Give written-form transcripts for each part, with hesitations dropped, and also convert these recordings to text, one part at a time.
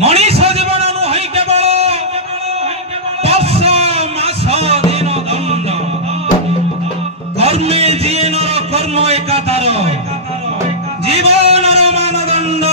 मनीष जीवन नुह केवल वर्ष मास दिन दंड कर्मे जीए नर कर्म एकातार जीवन मानदंड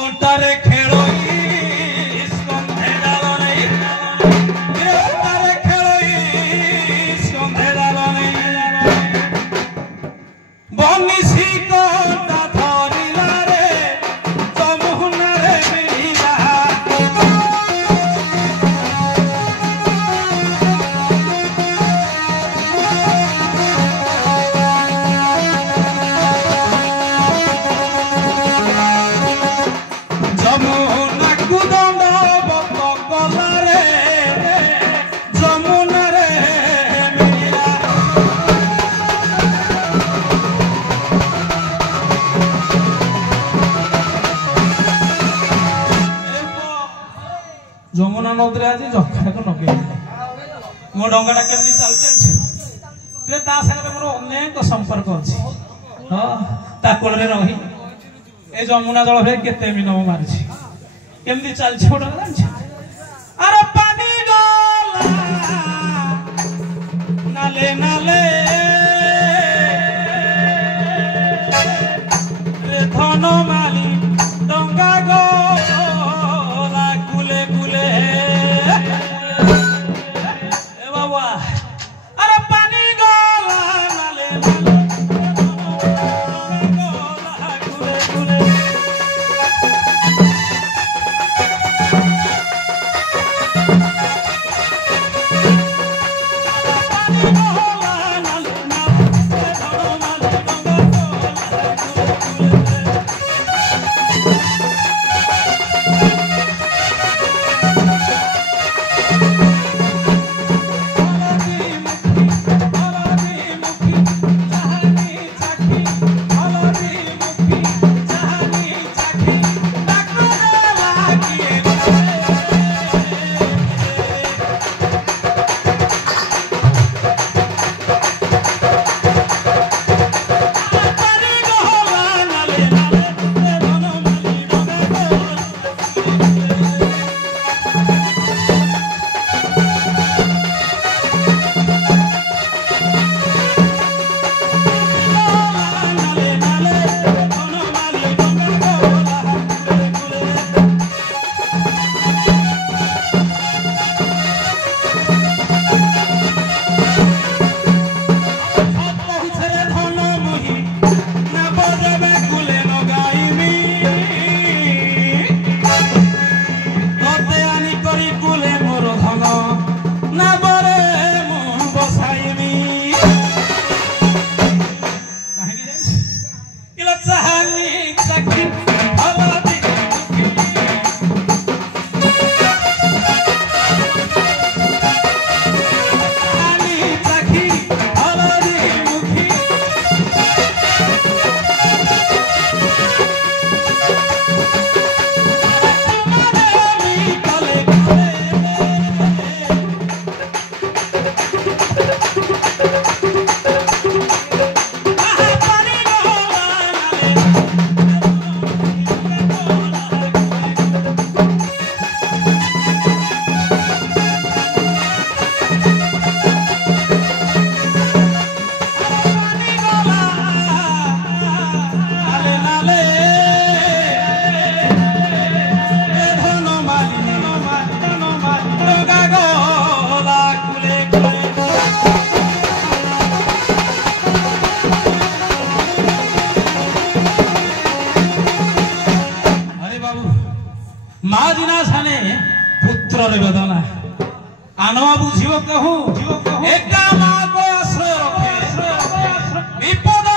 ओटारे खेलोई स्कंधे डाल नहीं ओटारे खेलोई स्कंधे डाल नहीं बनिसी कोटा धरिला रे जमुना रे मिला जमुना कुदंड बत गला रे जमुना रे मिला जमुना नदी आज जखा को नगे मो डंगाटा केमती चलते ता संगे मोर अनेक संपर्क अच्छी हाँ ता कोल रही ए जमुना जल भे केते मिनम मारछि केमती चलछि गोटा जानछि अरे पानी गला नाले नाले रे धन माली डंगा गला कुले कुले ए बाबा अरे पानी गला नाले नाले पुत्र वेदना आनवा बुझियो कहूँ एका माँ को आश्रय रखे विपद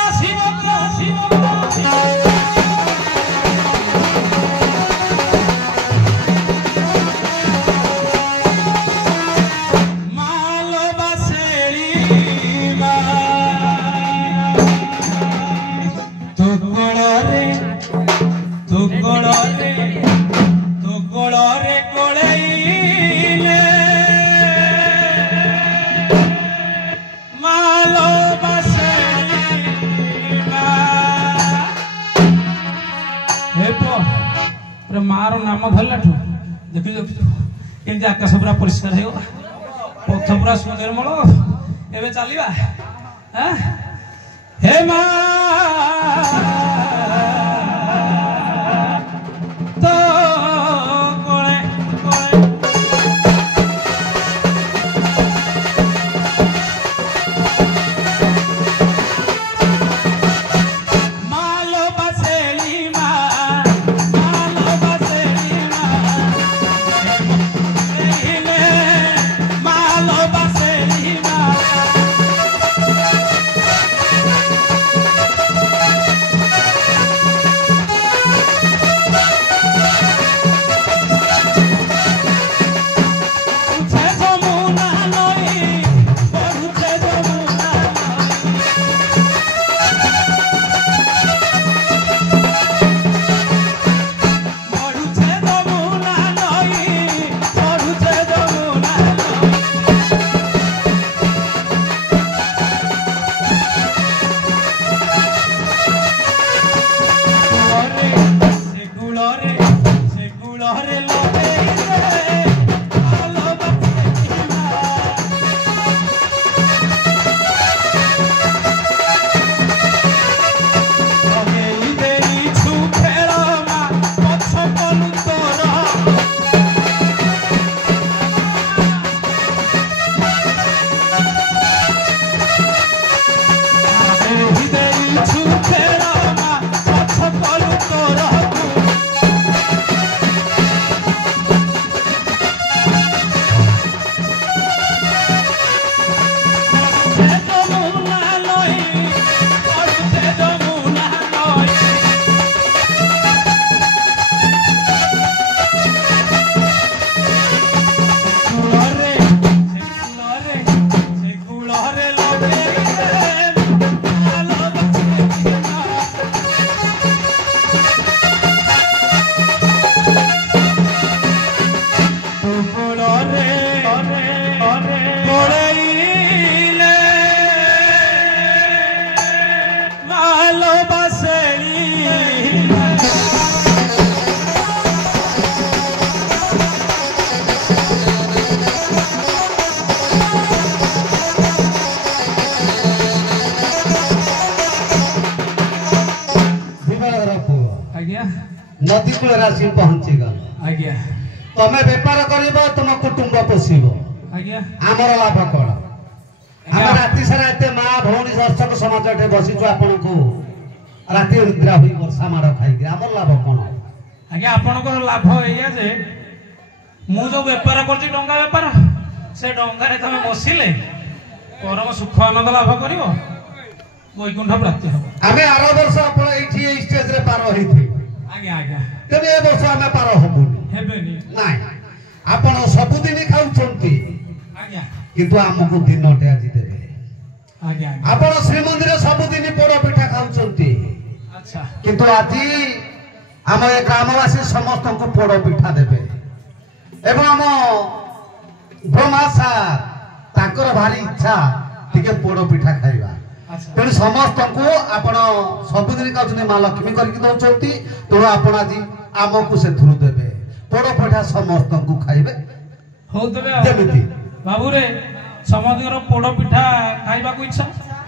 मार नाम धरला देख आकाश पूरा परिष्कार हो पथ पूरा सुनिर्मल एबे चलिबा हां हे मां तो कोळे मालो बसेली मालो बसेली नदी कूल राशि पहुंची गल आज्ञा तमे व्यापार करिबो तुम कुटुंब पोषिबो आज्ञा आमर लाभ कोन हम राति सारा एते मां भौणी दर्शक समाज एठे बसिछु आपन को राति निद्रा होई वर्षा मार खाई आमर लाभ कोन आज्ञा आपन को लाभ एया जे मु जो व्यापार करछि डंगा व्यापार से डंगा रे तमे बसिले परम सुख आनंद लाभ करिवो वैकुंठ प्राप्ति हो आमे आरो वर्ष अपन एठी ए स्टेज रे पार होइथि आज्ञा आज्ञा तबे ए वर्ष आमे पार होबुनी हेबेनी नाही आपण सब दिन खाउछंती आज्ञा किंतु हमकु दिनटे आजि देबे आज्ञा आपण श्री मंदिर सब दिन पोड़ पिठा खाउछंती अच्छा किंतु आजि हम ए ग्रामवासी समस्त को पोड़ पिठा देबे एवं हम ब्रह्मासा ताकर भारी इच्छा टिके पोड़ पिठा खाइबा तेणु समस्त को आपण सबुदिन कहते माँ लक्ष्मी करके दौरान तेणु आपण आज आमको से देवे पोड़ पिठा समस्त को खाइबे हो देबे बाबू रे समस्त पोड़ पिठा खाइबा को इच्छा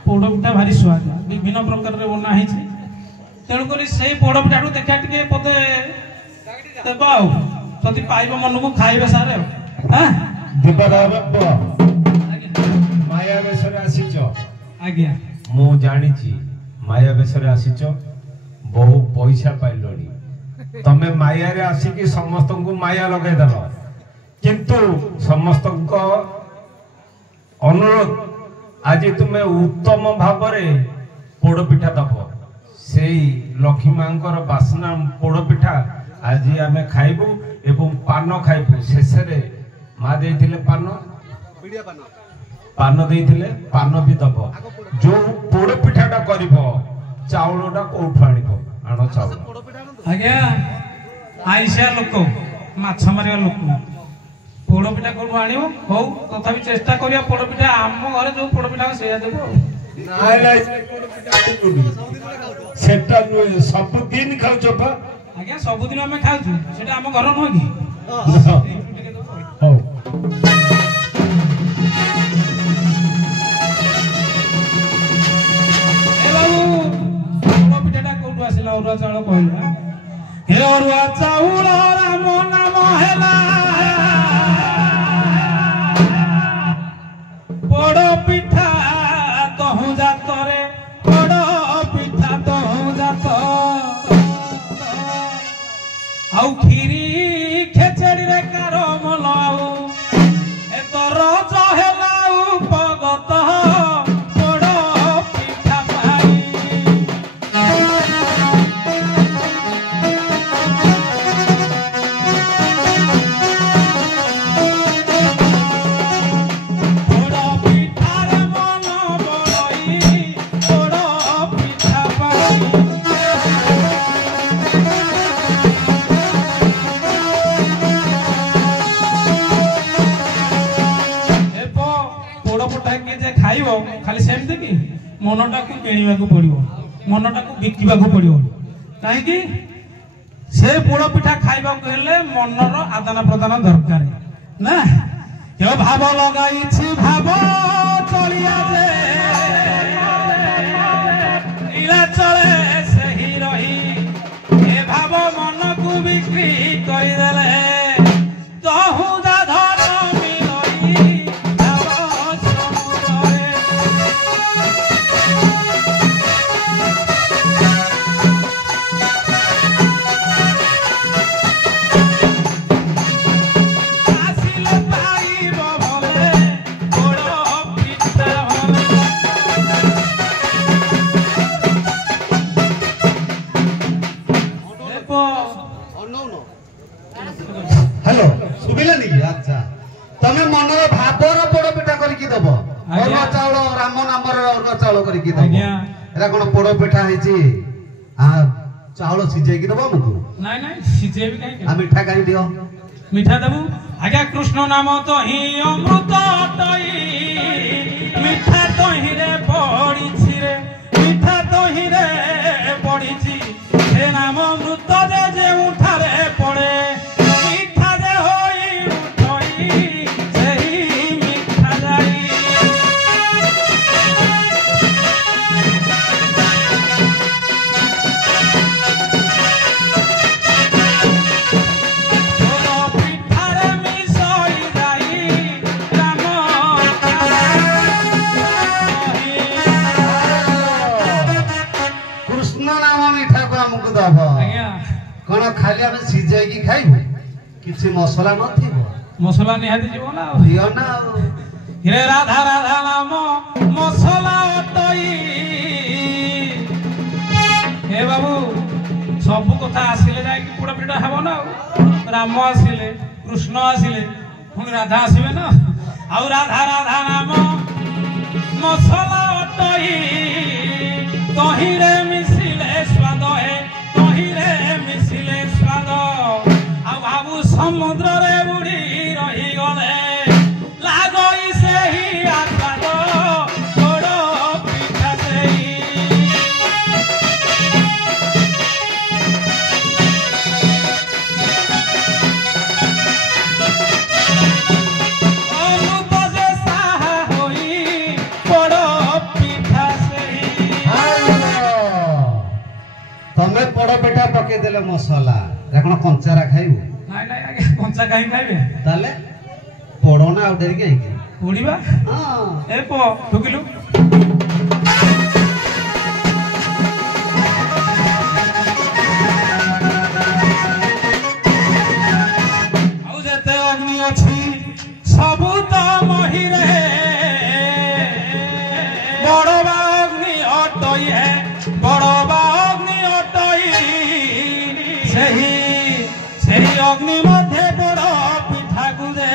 पोड़ पिठा भारी स्वाद विभिन्न प्रकार रे बना है तेणु करी से पोड़ पिठा देखा टिके पते देबा आ जदि पाइबो मन को खाइबे सारे हां दीपदार माया बेसरे आसीच आज्ञा मु जानिची माया बेसरे आसीच बहु पैसा पाइलनी तमे माया रे आसीकी समस्त को माया लगे दल किंतु समस्त को अनुरोध आज तुम्हें उत्तम भाव रे पोड़ पिठा दब से लक्ष्मी मांकर बासना पोड़ पिठा आज आमे खाइबू एवं पान खाइबू शेष रे माँ देइथिले पान पान देइथिले पान भी दब जो पोड़ पिठाटा करिवो चाउलटा कोठु आनिबो आनो चाउल आज्ञा आइसिया लोक माछ मारिया लोक पोड़ पिठा कोठु आनिबो हो तथापि चेष्टा करिया पोड़ पिठा आम घरे जो पोड़ पिठा सेया देबो नाइ नाइ पोड़ पिठा आनिबो सेटा सब दिन खाउछो पा आज्ञा सब दिन हमें खाउछु सेटा आम घर न कि हो हे अरुआ चाउल राम नाम हेला पोड़ पिठा तहु जात रे पोड़ पिठा तहु जात आउ खीरी खेचड़ी रे कार मलाऊ ए तो रज हेलाऊ पगत पोड़ पिठा पाई खाली सेमती कि मनटा को किणवा पड़ो मनटा को बिकवा पड़ो कहीं से पोड़ पिठा खाइबा मनर आदान प्रदान दरकार ना यो भाव लगाई भाव चलिया चले से ही रही ए भाव मन को बिक्री करदेले तहु जा धन मिलई हेलो सुबिला नहीं अच्छा तमे मनर भावर पोड़ पिठा करके दबो अरुआ चाउल राम नामर अरुआ चाउल करके दबो एरा कोन पोड़ पिठा हेची आ चाउल सिझे की दबो मुकु नहीं नहीं सिझे भी काहे आ मिठा काई दियो मिठा देबू आज्ञा कृष्ण नाम तो ही अमृत अटई मिठा तो ही रे पड़ीछि रे मिठा तो ही रे पड़ीछि हे नाम अमृत जे उठारे पड़े मिठा जे होई उठई सेही मिठा जाई कौन खाली आम सीझे की खाइबू किसी मसला नथिबो मसला निहाती जीव ना दियो ना रे राधा राधा नाम मसला अटई हे बाबू सब कथा आसिले जाय कि पोड़ पिठा हेबो ना राम आसिले कृष्ण आसिले हम राधा आसीबे ना आउ राधा राधा नाम मसला अटई तही रे मिसिले स्वाद है तही रे मिसिले स्वाद आ बाबू समुद्र रे बुड़ी रही गले लागई सेही आस्वाद पोड़ पिठा सेही तमे पोड़ पिठा पके देले मसला कोन कंचारा खाइबू नहीं नहीं आगे कंचा कहीं खाइबे ताले पोड़ो ना आउ डेरी के पोड़ीबा हां ए पो ठुकिलु आउ जते अग्नि अछि सबु त मही रे बड़ अग्नि अटई है बड़ अग्नि अटई सेही अग्नि मध्य पोड़ पिठा गुजे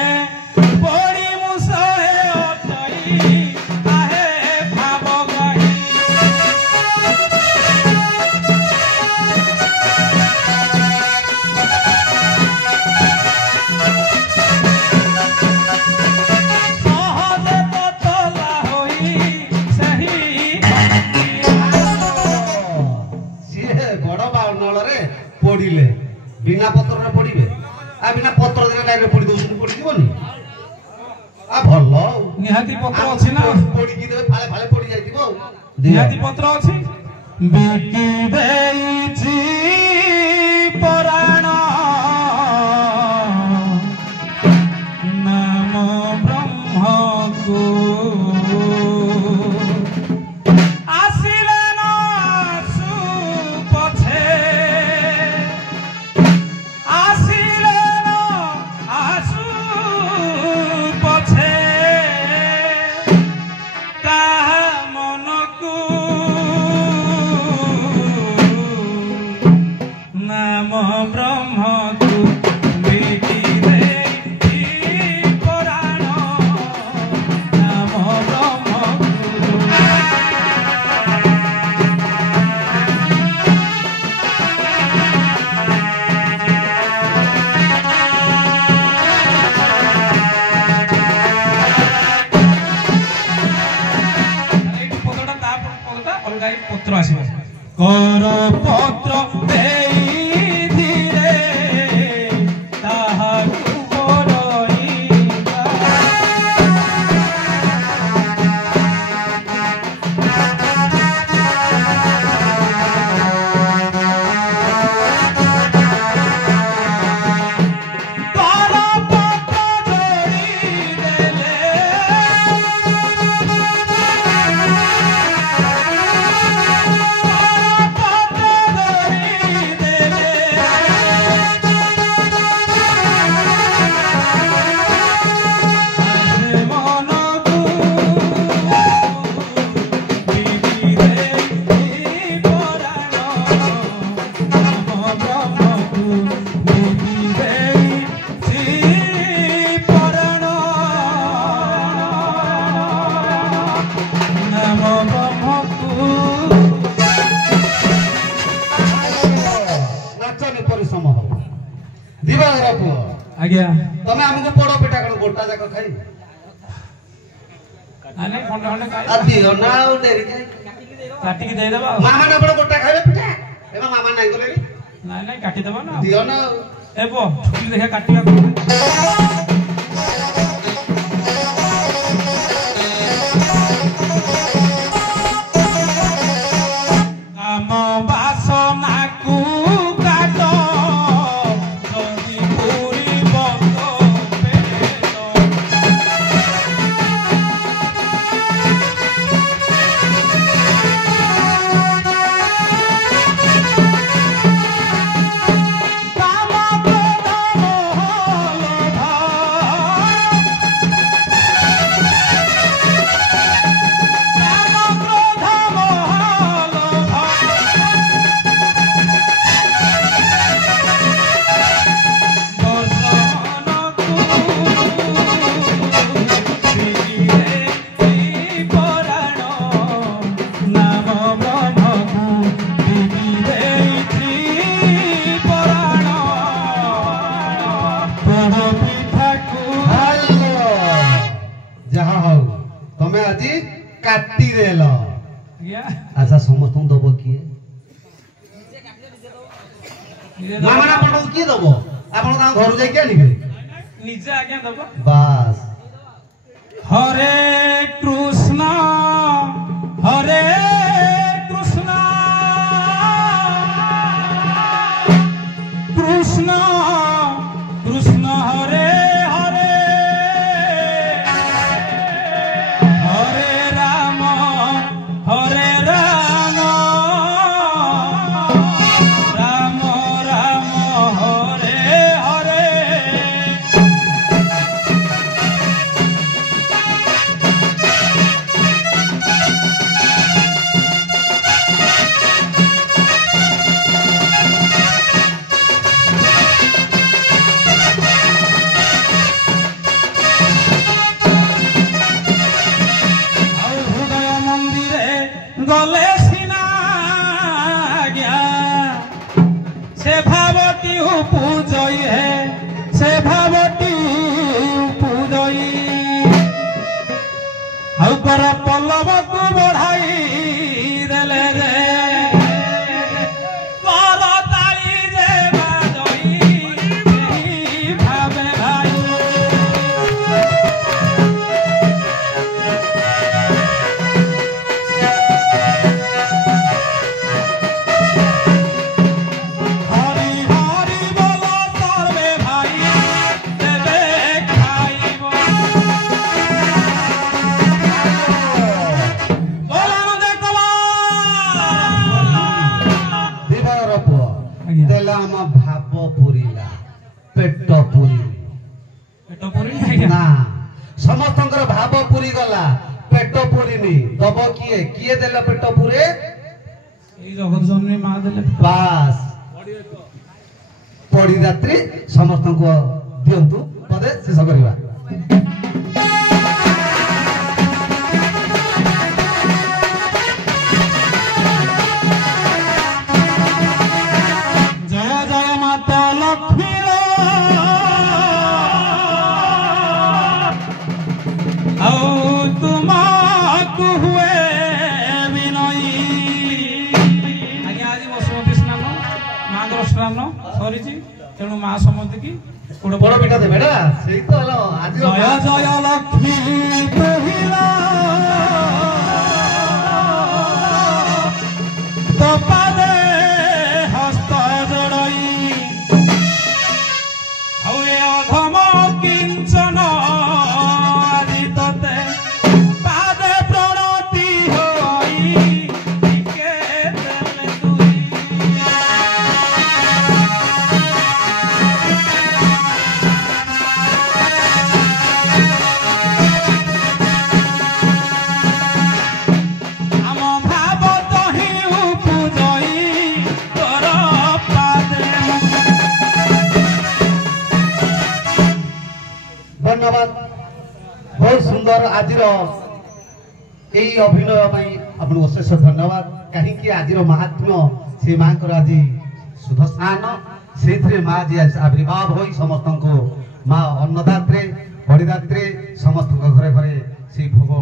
पोड़ी मुसहे अटई आहे भाव गही सहजे ततला होई सही सीए बड़ बाउनल रे पड़िले बिना पत्र रे पड़िबे आ बिना पत्र दे डाइरेक्ट पड़ी दोसन पड़ी जीवनी आ भलो निहाती पत्र अछि ना पड़ी की देबे फाले फाले पड़ी जाइतिबो निहाती पत्र अछि बिकी देइछि पर अलगा पत्र आसीबो कर पत्र देई धीरे ताहा आज्ञा तमे हमको पोड़ पिठा कण गोटा जाक खाई आने खंड खंड खाई आदि ना डेरी खाई काटी के दे देबा मामा ना बड़ गोटा खाइबे पिठा एबा मामा नाही गले नहीं नहीं काटी देबा ना दियो ना एबो छोटी देखा काटिया काम वासना को काटो जदी पूरी बंद पेटो काम क्रोध मोह लोभ काम क्रोध मोह लोभ दर्शनकु दिगिरे पराण नाम ब्रह्मकु दिगिरे पराण पोड़ पिठाकु हेलो जहा हो तमे आजी काटी देलो या अच्छा समस्त दबो किए मामा ना पड़ो की दबो आपण ता घर जाई के आनिबे निजे आज्ञा दबा बस हरे कृष्ण हरे कृष्ण कृष्ण कृष्ण हरे हरे हरे राम राम राम हरे हरे ଆଉ ହୃଦୟ ମନ୍ଦିରେ ଗଲେ ସିନା ଆଜ୍ଞା ସେ ଭାବଟି ପୂଜଇ ହେ ସେ ଭାବଟି ପୂଜଇ ଆଉ ପର ପଲ୍ଲବକୁ ବଢାଇ ଦେଲେ ରେ କର ତାଳି ଯେ ବାଜଇ ଏହି ଭାବେ ଭାଇ हरि हरि बोल सर्वे भाई देवे खाइब बोल आनंद कला दिबार पुओ आज्ञा। देला हम भाव पुरीला पेट पुरी पेट पुरी नहीं ना समस्तंकर भाव पुरी गला पेट पुरीनी दबो किए देला पेट पुरे এই জগৎ জন্মে মা দেলে बास पड़ी रात्रि समस्त को दिंतु पदे शेष करवा जय जय माता लक्ष्मी आओ तुमको हुए विनयी ହେଇଛି ତେଣୁ ମା ସମସ୍ତେ କି ପୋଡ଼ ପିଠା ଦେବେ ନା ସେଇ ତ ହେଲା ଆଜି ଜୟ ଜୟ ଲକ୍ଷ୍ମୀ କହିଲା ତ ପାଦେ ହସ୍ତ ଯୋଡ଼ଇ ଆଉ ଏ ଅଧମ କିଞ୍ଚନ ଆଜି ତତେ ପାଦେ ପ୍ରଣତି ହୋଇ ଟିକେ ଦେଲେ ତୁଇ ଆମ ଭାବ ତହିଁ ଉପଜଇ ତୋର ପାଦେ ধন্যবাদ ବହୁତ ସୁନ୍ଦର ଆଜିର এই ଅଭିନୟ ପାଇଁ ଆପଣଙ୍କୁ ଅଶେଷ ଧନ୍ୟବାଦ କାହିଁକି ଆଜିର ମାହାତ୍ମ୍ୟ ସେ ମାଙ୍କର ଆଜି ଶୁଭ ସ୍ନାନ ସେଇଥିରେ ମା ଆଜି ଆବିର୍ଭାବ ହୋଇ ସମସ୍ତଙ୍କୁ ମା ଅନ୍ନଦାତ୍ରୀ ବଳିଦାତ୍ରୀ ସମସ୍ତଙ୍କ ଘରେ ଘରେ ସେଇ ଭୋଗ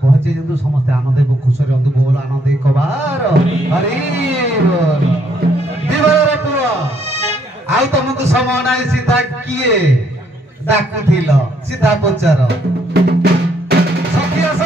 ପହଞ୍ଚେଇ ଦିଅନ୍ତୁ ସମସ୍ତେ ଆନନ୍ଦ ଏବଂ ଖୁସିରେ ରୁହନ୍ତୁ ବୋଲ ଆନନ୍ଦ କବାର ହରି ବୋଲ ଦିବର ପୁଅ ଆଉ ତମକୁ ସମୟ ନାହିଁ ସିଧା କିଏ ଡାକୁଥିଲ ସିଧା ପଚାର ସଖୀ ଆସ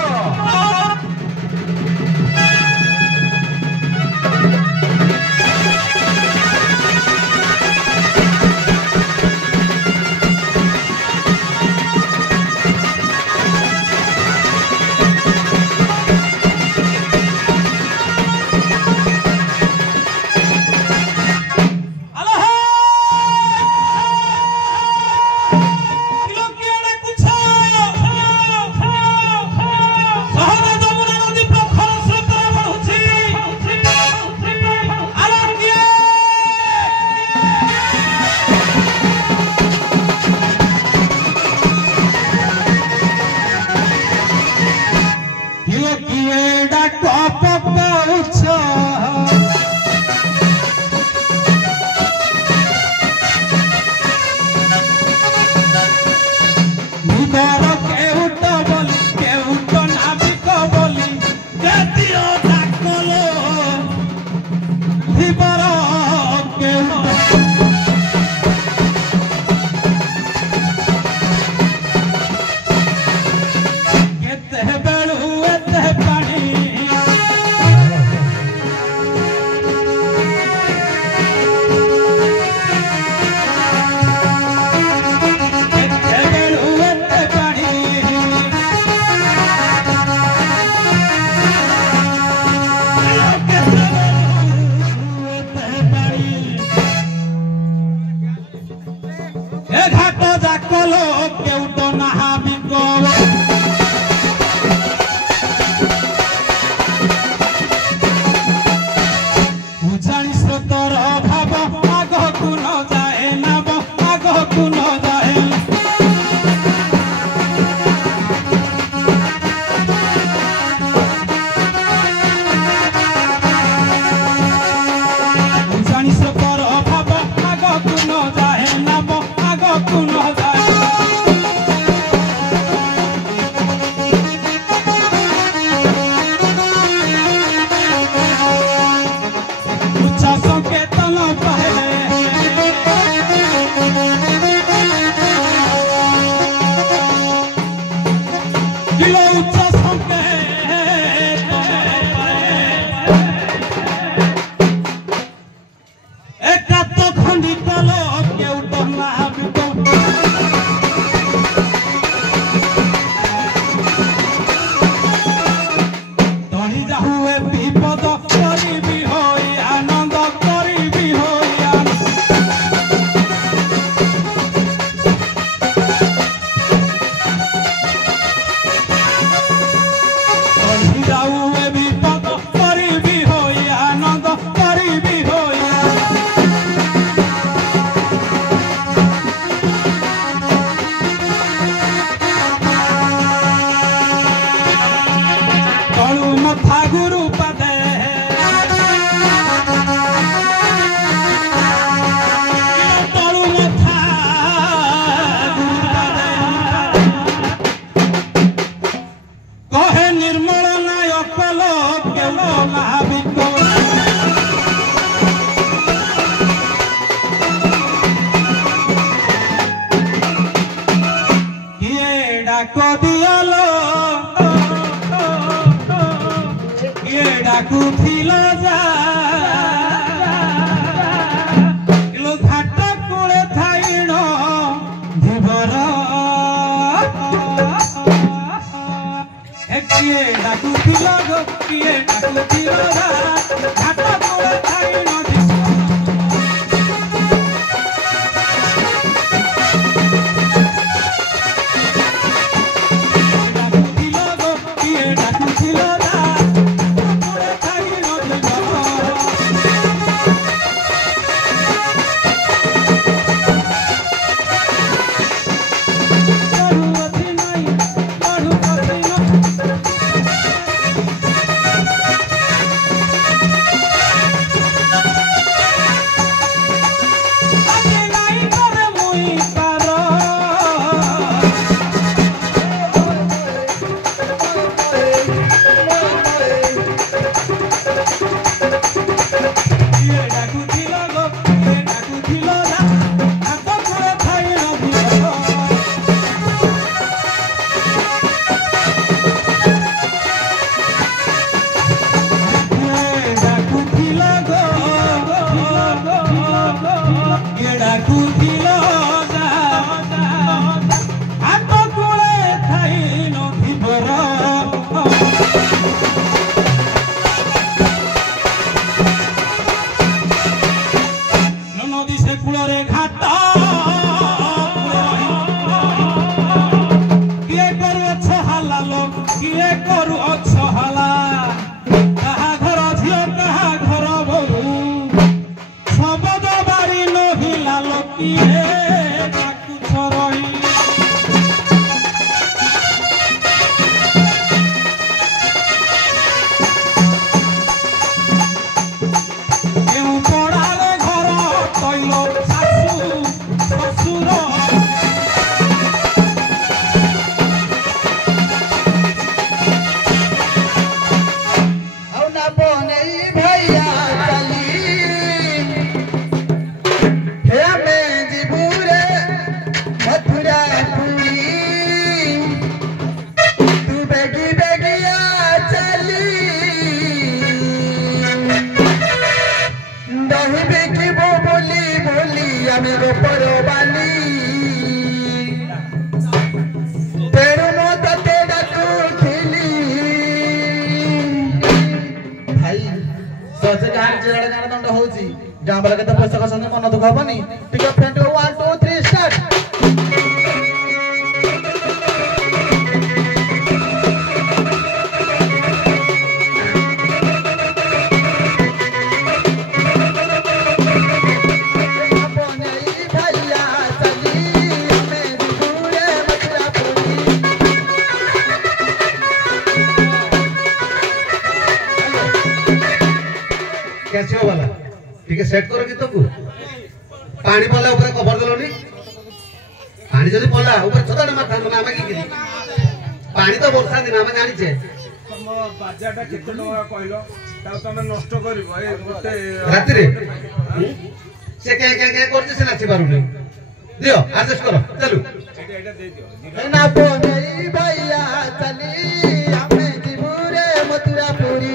ডাকুথিল যা ইলো ঘাট কোলে থাইণ ধীবর কিয়ে ডাকুথিল গো কিয়ে ডাকুথিল যা ঘাট কোলে থাইণ गाँव वाला के पैसा का संगे मन दुख हबनी ठीक है फ्रेंड 1 2 3 स्टार्ट कैसे हो वाला ठीक है सेट करो गीत को पानी पड़ला ऊपर कवर देलोनी पानी जदी पड़ला ऊपर छताटा माथा ना मागी की पानी तो वर्षा दिन हम जानि छे हम बाजाटा केते टका कहलो ता तमे नष्ट करबो ए मते राती रे से के करते से नाची पारुनी दियो एडजस्ट करो चलू एटा दे दियो ना बोनेई भैया चली हमें दिबुरे मथुरा पुरी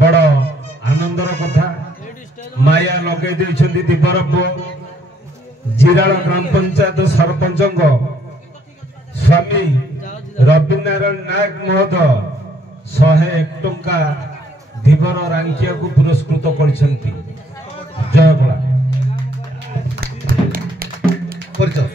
बड़ आनंदर कथा माया लगे दीपर पु जिराल ग्राम पंचायत सरपंच स्वामी रविनारायण नायक महोदय 101 टंका ଧୀବର ରାଙ୍କିଆକୁ ପୁରସ୍କୃତ କରିଛନ୍ତି। ଜୟ କଳା ପରିଚୟ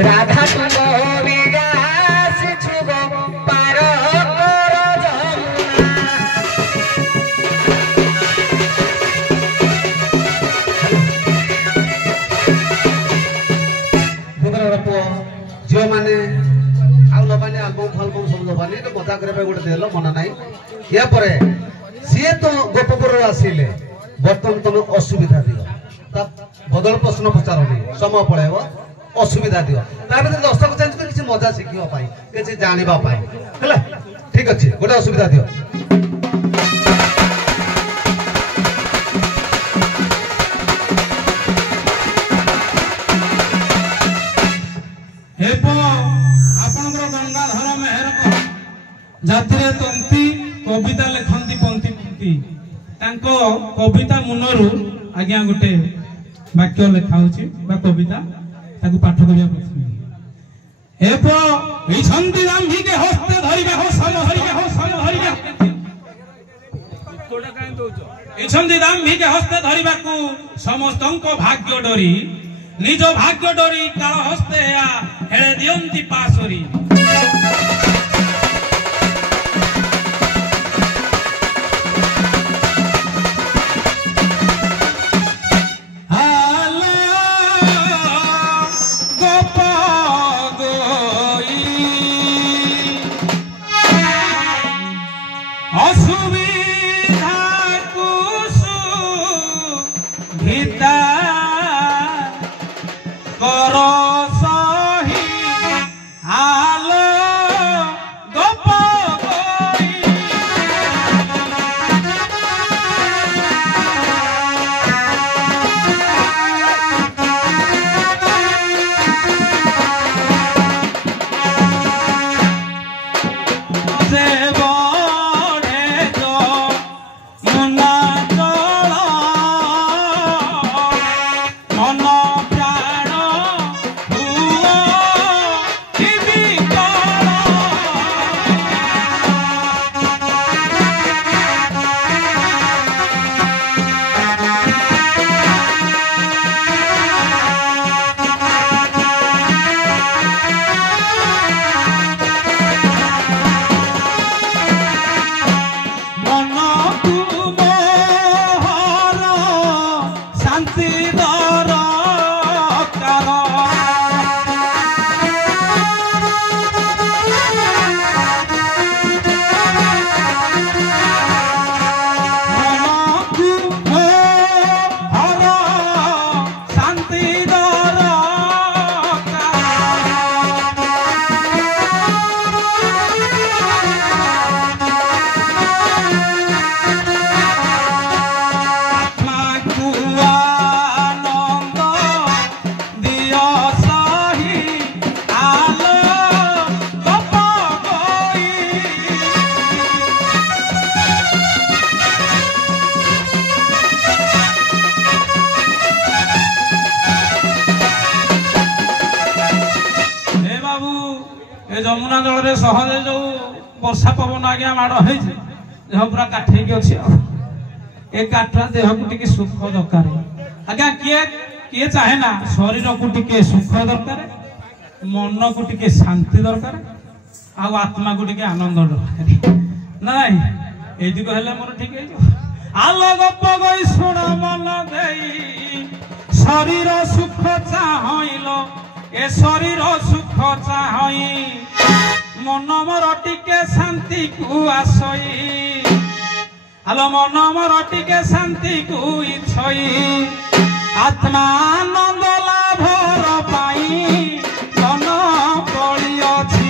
राधा तुम विलास छुब पार कर पुओ झील मैंने आलबानी आलबम फालबम सब दबानी मजा करने गोटे देल मना ना या सी तो गोपपुर आसिले बर्तमान तुम असुविधा दियो बदल प्रश्न पचारनी समय पड़ेब असुविधा दियो दर्शक चाहते किसी मजा शिखा किसी जाना ठीक अच्छे गोटे असुविधा दियो गंगाधर मेहर जातिरे तंती कविता लेखती पंक्ति पंक्ति कविता मुनरू आज्ञा गोटे वाक्य लेखा हो कविता ताकू पाठ करिया पछी एछंती दाम्भिके हस्ते धरिबे हो सम धरिबे हो सम धरिबे कोडा काई दोछ एछंती दाम्भिके हस्ते धरिबाकू समस्तंको भाग्य डरी निज भाग्य डरी काल हस्ते हेळे दियंती पासरी जमुना जल में सहजे जो वर्षा पवन आज्ञा माड़ हो पूरा काठेक अच्छे ए काठरा देह को टिके सुख दरकार आज्ञा किए किए चाहे ना शरीर को टिके सुख दरकार मन को टिके शांति दरकार आ आत्मा को टिके आनंद दरकार नाई एदिक हेले मोर ठीक है आलो गप गई सुण मन देई शरीर सुख चाहइलो ए शरीर सुख चाहई मन मोर टिके शांति को आसई आलो मन मोर टिके शांति को इच्छई आत्मा आनंद लाभर पाई मन पड़ी अछि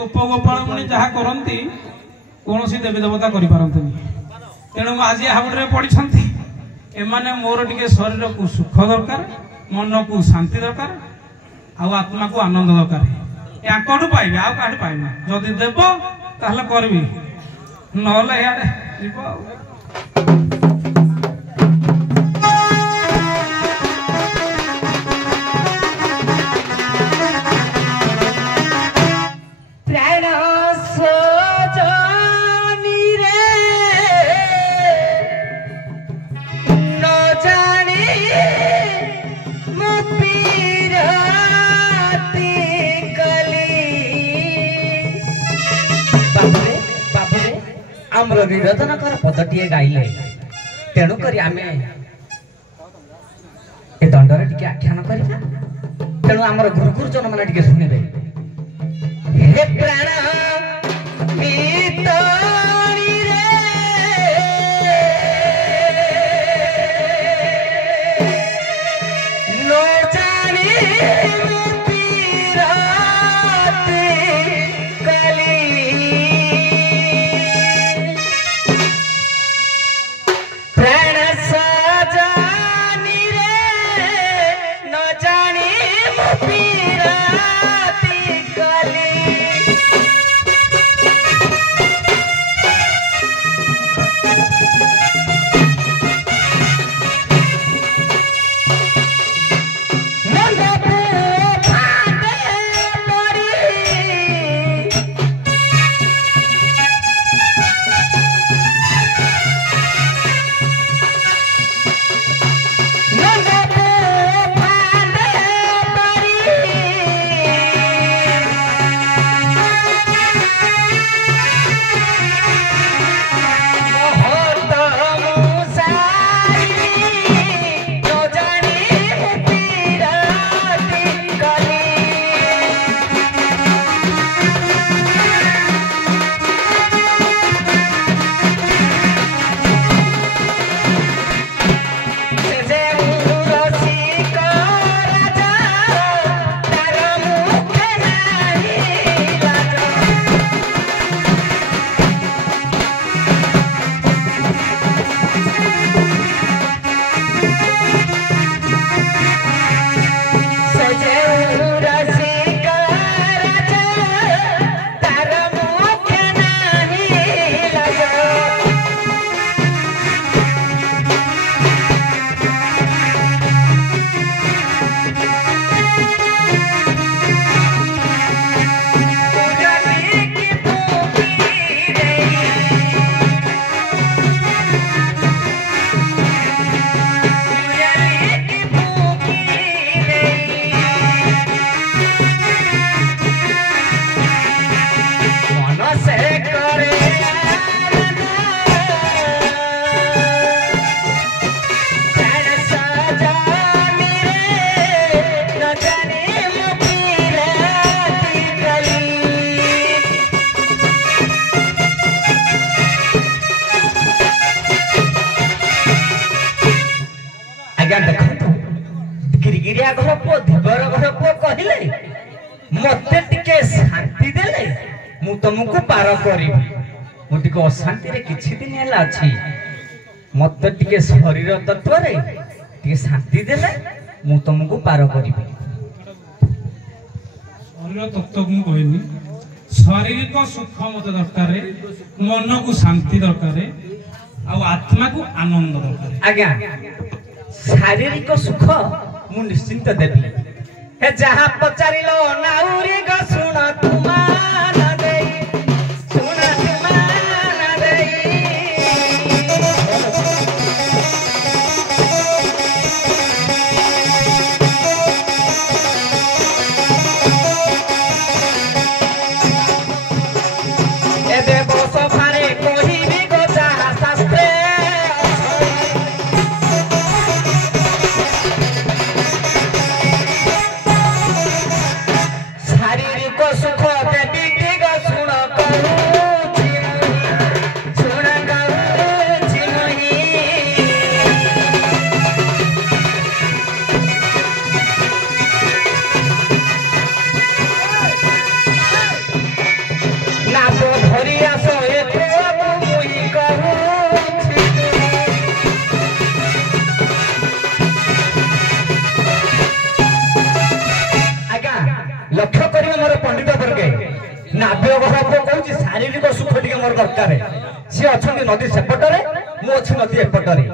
गोपाल मुनि जहाँ करती कौन देवी देवता करें तेणु आज हावड़े पड़ी एमाने मोर टिके शरीर को सुख दरकार मन को शांति दरकार आत्मा को आनंद दरकार या पाइबे आ पाइबे जदि देव ताहले करबी नहले यार जीव आमर निरंजन कर पदटीए गाइले तेणुक आमे ए दंडरे टिके आख्यान करिबा तेणु आमर गुरु गुरुजन माने टिके सुनिबे हे प्राण मितनी रे नो जानी गिरिगिरिया घर पो देवर घर पो कहले मते टिके शांति देले मु तुमको पार करिबी मु टिके अशांति रे किछि दिन हला अछि मते टिके शरीर तत्व रे टिके शांति देले ମୁଁ ତମକୁ ପାର କରିବି। ଶରୀର ତତ୍ତ୍ୱକୁ ମୁଁ କହିନି, ଶାରୀରିକ ସୁଖ ମତେ ଦରକାର, ମନକୁ ଶାନ୍ତି ଦରକାର, ଆଉ ଆତ୍ମାକୁ ଆନନ୍ଦ ଦରକାର। ଆଜ୍ଞା ଶାରୀରିକ ସୁଖ ମୁଁ ନିଶ୍ଚିନ୍ତ ଦେବି। ହେ ଯାହା ପଚାରିଲ ନାଉରି ଗ ଶୁଣ ତୁମାନ ଦେଇ, ଶୁଣ ତୁମାନ ଦେଇ। ଏ ଦେବ ସଭାରେ କହିବି ଗ ଯାହା ଶାସ୍ତ୍ରେ, ଶାରୀରିକ ସୁଖ ଦେବି ଦିଗ ଶୁଣ କହୁଛି, ଶୁଣ କହୁଛି ମୁହିଁ। ନାଦ ଧରି ଆସ ଏ ପୁଅକୁ ମୁଇଁ କହୁଛି। ଆଜ୍ଞା ଲକ୍ଷ୍ୟ କରିବେ ମୋର ପଣ୍ଡିତ ବର୍ଗେ, ନାବ୍ୟ ପୁଅ କହୁଛି ଶାରୀରିକ ସୁଖ ଟିକେ ମୋର ଦରକାର। ସିଏ ଅଛନ୍ତି ନଦୀ ସେପଟରେ, ମୁଁ ଅଛି ନଦୀ ଏପଟରେ।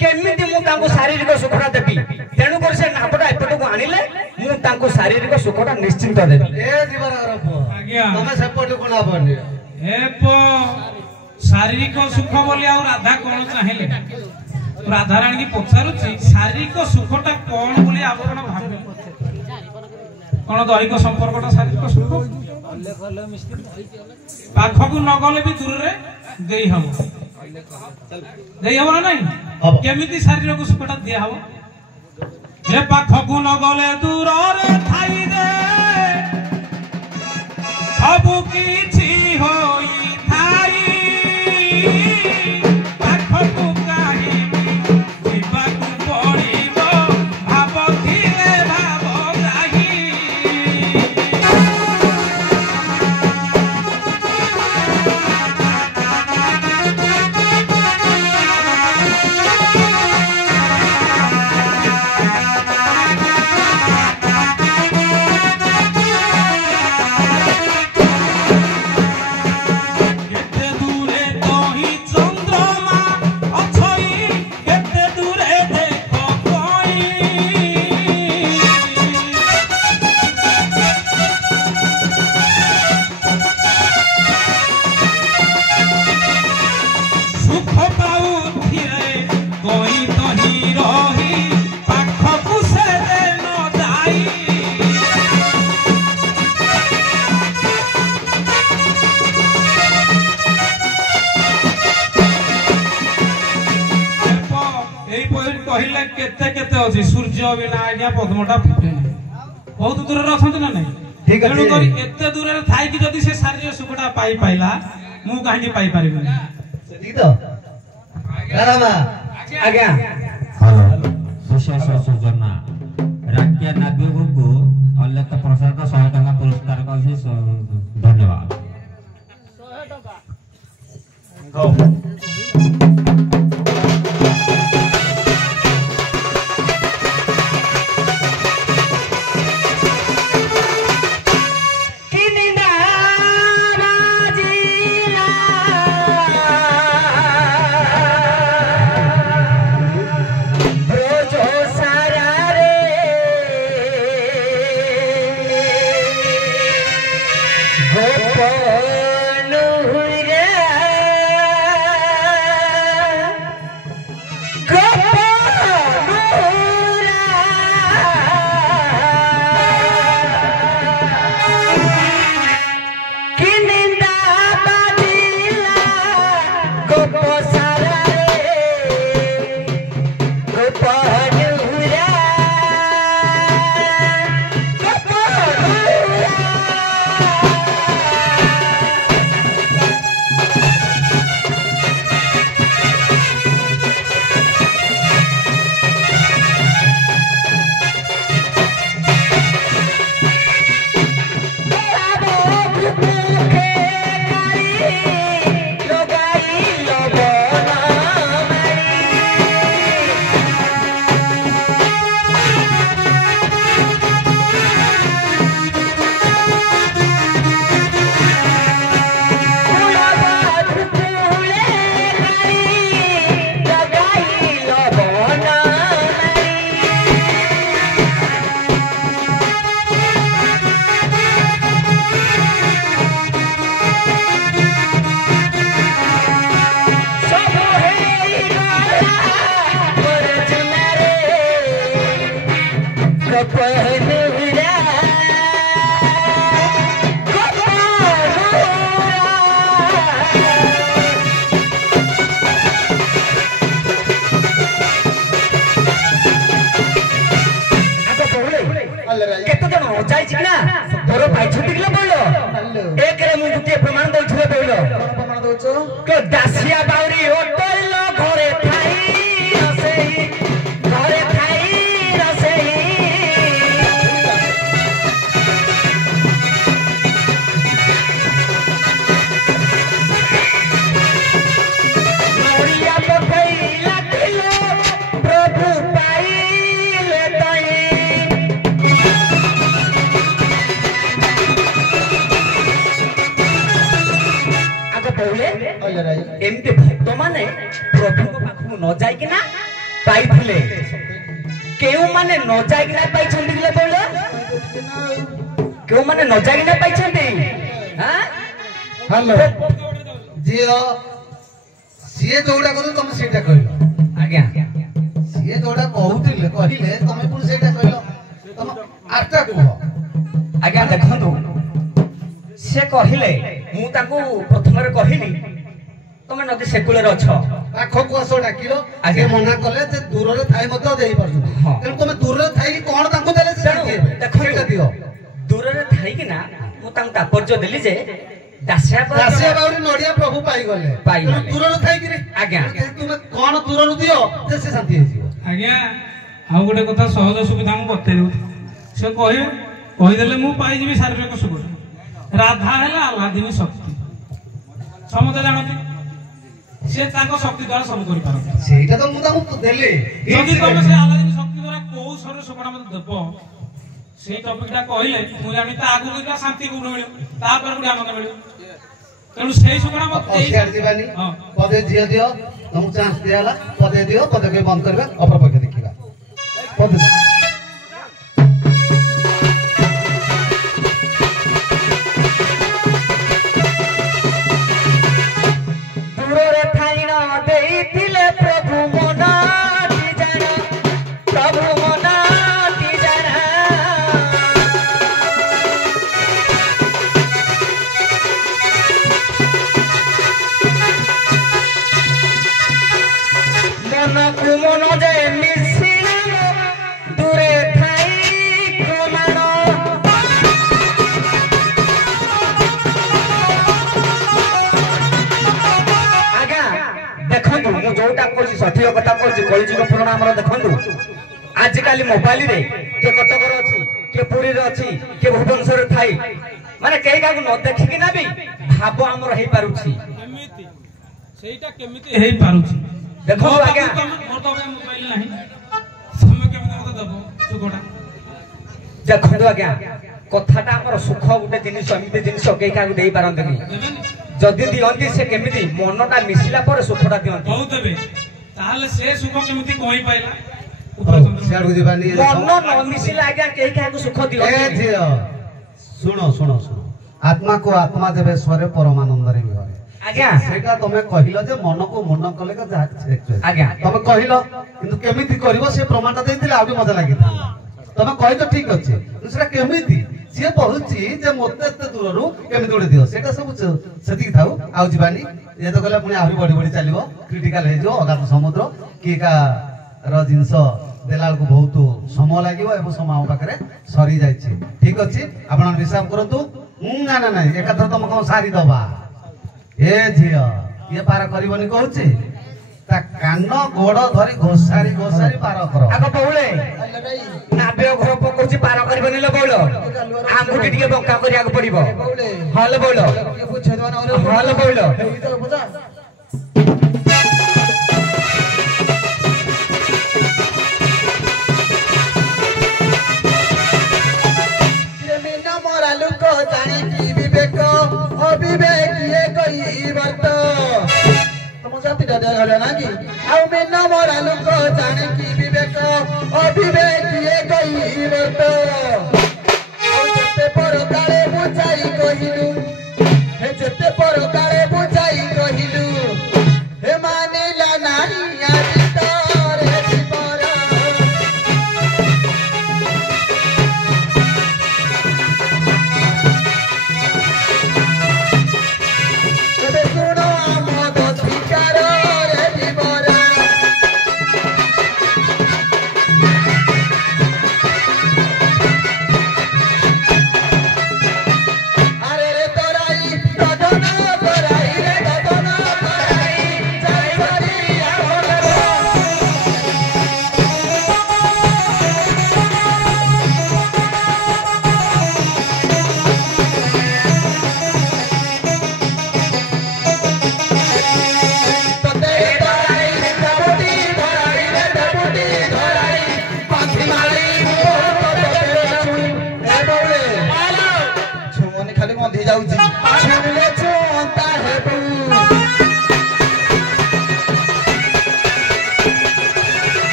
କେମିତି ମୁଁ ତାଙ୍କୁ ଶାରୀରିକ ସୁଖଟା ଦେବି? ତେଣୁକରି ସେ ନାବଟା ଏପଟକୁ ଆଣିଲେ ମୁଁ ତାଙ୍କୁ ଶାରୀରିକ ସୁଖଟା ନିଶ୍ଚିନ୍ତ ଦେବି। ଏ ଦିବାରର ପୁଅ ଆଜ୍ଞା। ତମେ ସେପଟେ କଣ ହବନି? ଏ ପୁଅ ଶାରୀରିକ ସୁଖ ବୋଲି ଆଉ ରାଧା କଣ ଚାହିଁଲେ? ରାଧାରାଣୀ ପଚାରୁଛି ଶାରୀରିକ ସୁଖଟା କଣ ବୋଲି ଆପଣ ଭାବିଲେ? କଣ ଦୈହିକ ସମ୍ପର୍କଟା ଶାରୀରିକ ସୁଖ? ପାଖକୁ ନ ଗଲେ ବି ଦୂରରେ ଦେଇ ହବ, ଦେଇ ହବ ନା ନାଇଁ? ହବ। କେମିତି ଶାରୀରିକ ସୁଖଟା ଦିଆ ହବ? ଏ ପାଖକୁ ନ ଗଲେ ଦୂରରେ ଥାଇରେ ସବୁ କିଛି ହୋଇଥାଇ, ପାଖକୁ କାହିଁକି ଯିବାକୁ ପଡ଼ିବ, ଭାବଥିଲେ ଭାବ ନାହିଁ। କେତେ ଦୂରେ ତହିଁ ଚନ୍ଦ୍ରମା ଅଛଇ, କେତେ ଦୂରେ ଦେଖ କଇଁ। ସୁଖ ପାଉଥିରେ କଇଁ ତହିଁ ରହି, ପାଖକୁ ସେ ନ ଯାଇ। ଏଇ କହିଲେ କେତେ କେତେ ଅଛି, ସୂର୍ଯ୍ୟ ବିନା ଆଜ୍ଞା ପଦ୍ମଟା ଫୁଟେନି। ବହୁତ ଦୂରରେ ଅଛନ୍ତି ନା ନାଇଁ? ଠିକ ଅଛି। ତେଣୁକରି ଏତେ ଦୂରରେ ଥାଇକି ଯଦି ସେ ଶାରୀରିକ ସୁଖଟା ପାଇଲା, ମୁଁ କାହିଁକି ପାଇପାରିବିନି? ସେତିକି ତ ରାମା। ଆଜ୍ଞା ହ୍ୟାଲୋ ବିଶେଷ ସୂଚନା ରାକିଆ ନାବିକକୁ ଅଲେଖ ପ୍ରସାଦ 100 ଟଙ୍କା ପୁରସ୍କାର କରିଛି। ଧନ୍ୟବାଦ। ହଉ। କିନି ନା ବାଜିଲା, ରୋଜ ସାରାରେ ଗୋପନ ହୁଇରେ पहनुरा केते जन जाइछि कि ना तोर पाइछुटी किला बोलो एक रे मु गुटे प्रमाण दउछले बोलो प्रमाण दउछो के दासिया बाउरी होटल घरे थाई रसेई घरे थाई रसेई मोरिया पठैला दिलो प्रभु पाइले ताई एमती भक्त माने प्रभु पाखु न जाय कि ना पाइथिले केउ माने न जाय कि ना पाइछंती किले बोलो केउ माने न जाय कि ना पाइछंती हां हेलो जियो सिए जोडा करू तुम सेटा कहलो आज्ञा सिए जोडा कहउतिले कहिले तुम पुन सेटा कहलो तुम आटा कह आज्ञा देखंतु से कहिले मु ताकू प्रथम रे कहिली तमे नदी सेकुले रे अछ पाखो को असो डाकिलो आगे मना कले जे दूर रे थाई मत देई परछु तेन तुम दूर रे थाई कोन तांको देले से देखो दियो दूर रे थाई कि ना मु तांको तापर्ज देली जे दासिया बाउरी नडिया प्रभु पाई गले दूर रे थाई कि रे आज्ञा तुम कोन दूर रे दियो जे से शांति हे जिवो आज्ञा आ गोटे कथा सहज सुविधा मु बते देउ से कहि देले मु पाई जिवि शारीरिक सुख राधा है आह्लादिनी शक्ति समझे जानती से शक्ति द्वारा सब कर सेटा तो मुदा देले यदि तुम से आह्लादिनी शक्ति द्वारा को शरीर सुखना मत देब से टॉपिकटा कहले मु जानि ता आगु का शांति को मिले ता पर गुडी आनंद मिले तेणु से सुखना मत शेयर दिबानी पदे जियो दियो तुम चांस दियाला पदे दियो पदे के बंद करबा अपर पक्ष देखिबा पदे प्रभु मना जोटा कोची सठिक कथा कोची कलिजुग पुराण हमर देखंतु आज काली मोबाइल रे के कटक रे अछि के पुरी रे अछि के भुवनेश्वर रे थाई माने केई का न देखि कि ना भी भाव हमर हेई पारुछि केमिति सेटा केमिति हेई पारुछि देखो आज्ञा मोर तो मोबाइल नाही समय केमिति मते दबो सुगोटा देखो आज्ञा कथाटा हमर सुख गुटे जिनिस एमिति जिनिस केई का देई पारंतनी जदि दियंती से केमिति मनटा मिसिला पर सुखटा दियंती बहुत देबे ताले से सुख केमिति कोई पाइला शेयर बुझी बानी मन न मिसिला आज्ञा केई का सुख दियंती ए जियो सुनो सुनो सुनो आत्मा को आत्मा देबे स्वरे परमानंद रे बिहरे आज्ञा सेटा तमे कहिलो जे मन को मन कले का जा आज्ञा तमे कहिलो किंतु केमिति करबो से प्रमाणटा देइतिले आबी मजा लागिता तमे कहि तो ठीक अछि दूसरा केमिति जे पहुची जे मोते एते दूररु केमिति उडे दियो सेटा सब सेति थाउ आउ जीवानी ये तो कहला पुनी आहुरी बडी बडी चलिबो क्रिटिकल हे जो अगाध समुद्र की का र जिंस देलाल को बहुत समय लागिबो एबो समय पाखरे सरी जाइछि ठीक अछि आपण हिसाब करंतु ना ना ना एकाथर तम को सारी दबा ए झियो ये पार करबोनी कहउछि ता कान गोड़ धरी घोसारी घोसारी पार कर आगो बहुले नाबे घर पकोछि पार करबोनी ले बहुलो आंगुठी टिके बंका करिया को पड़िबो हल बहुलो हल बहुलो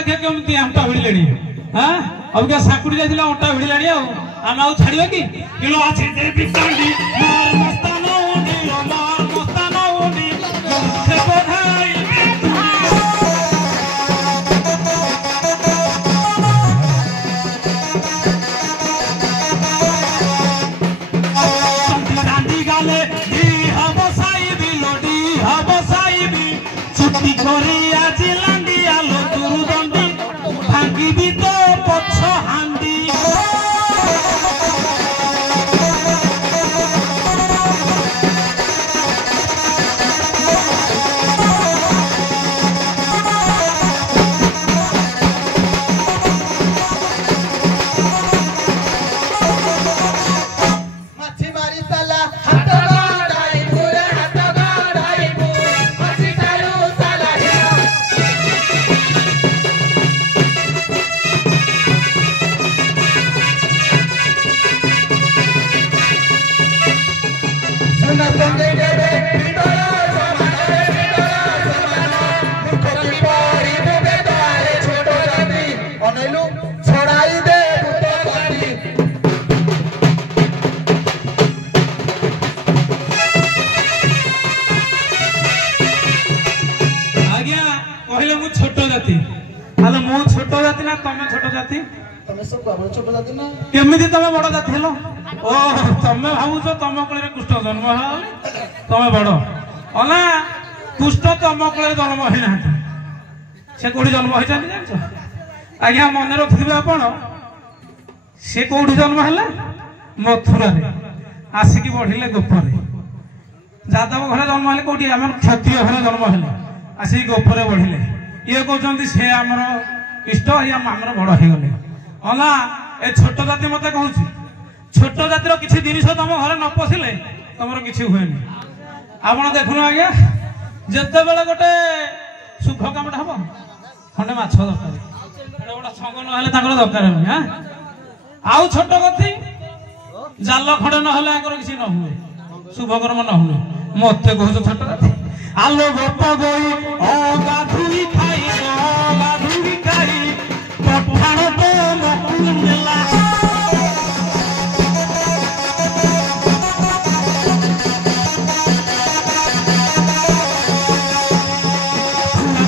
देखे केमती अंटा भिड़िले हाँ अब क्या साकुड़ी जाइला अंटा भिड़िलानी आम आउ छाड़िबा कि किलो आछि देवी कांडी मार मस्तान उंडी मार मस्तान उंडी से बधाई रांदी गाले दी हबसाई भी लोडी हबसाई भी छुट्टी करी आज लांडी आलो दुरुदंडी भांगी भी तो पछ हांडी छोट जाति ना तमे छोट जाति तमे सब छोट जाति ना केमिति तमे बड़ जाति हेलो ओ तमे भाबुछ तम कोले कुष्ठ जन्म हल तमे बड़ अला कुष्ठ तम कोले जन्म हे ना से कोडी जन्म हे जानि जानछो आज्ञा मन रखिबे आपण से कोडी जन्म हला मथुरा रे आसिकी बढ़िले गोपरे जादव घरे जन्म हले कोडी हमर क्षत्रिय घरे जन्म हले आसी गोपरे बढ़िले ये कहते से आमर इष्ट या आमर बड़ हो गले अला ए छोट जाति मत कहूँ छोट जातिर किसी जिन तुम घर न पशिले तुम कि हुए आप देखुन आज्ञा जिते बड़े गोटे शुभ कम हम खंडे माछ दरकार गोटे संग ना दरकार हाँ आउ छोट कथी जाल खंडे ना किसी न हुए शुभ कर्म न हुए मत कह छोट जाति आलो गोप गई ओ गाधुई खाई ओ गाधुई खाई पठाण तो मकुंडला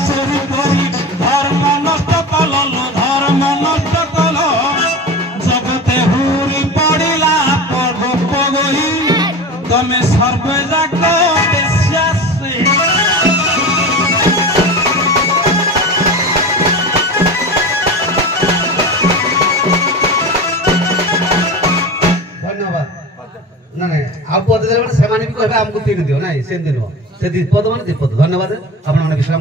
चोरी करी धर्म नष्ट कल धर्म नष्ट कल जगते हुरी पड़िला गोप गई तमे सर्वे जाक आप पद से भी कहे आमको 3 दियो ना से दिन से पद मान 2 पद धन्यवाद आप विश्राम।